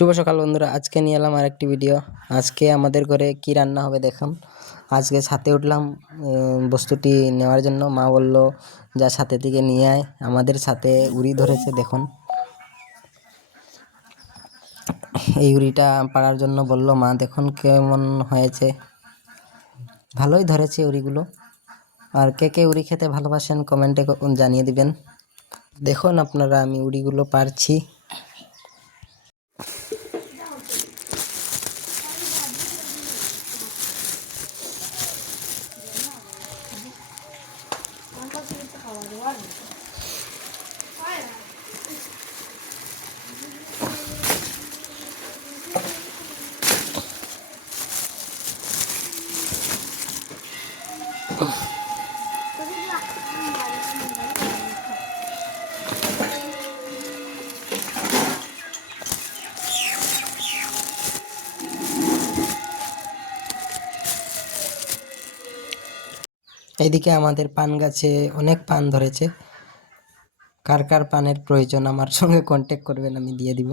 শুভ সকাল বন্ধুরা, আজকে নিয়ে এলাম আরেকটি ভিডিও। আজকে আমাদের ঘরে কি রান্না হবে দেখুন। আজকে ছাদে উঠলাম বস্তুটি নেওয়ার জন্য। মা বলল যা ছাদে থেকে নিয়ে আয়। আমাদের ছাদে উড়ি ধরেছে দেখুন। এই উড়িটা পাড়ার জন্য বলল মা, দেখুন কেমন হয়েছে। ভালোই ধরেছে উড়িগুলো। আর কে কে উড়ি খেতে ভালোবাসেন কমেন্টে জানিয়ে দিবেন। দেখুন আপনারা, আমি উড়িগুলো পারছি। এইদিকে আমাদের পান গাছে অনেক পান ধরেছে। কার কার পানের প্রয়োজন আমার সঙ্গে কন্ট্যাক্ট করবেন, আমি দিয়ে দিব।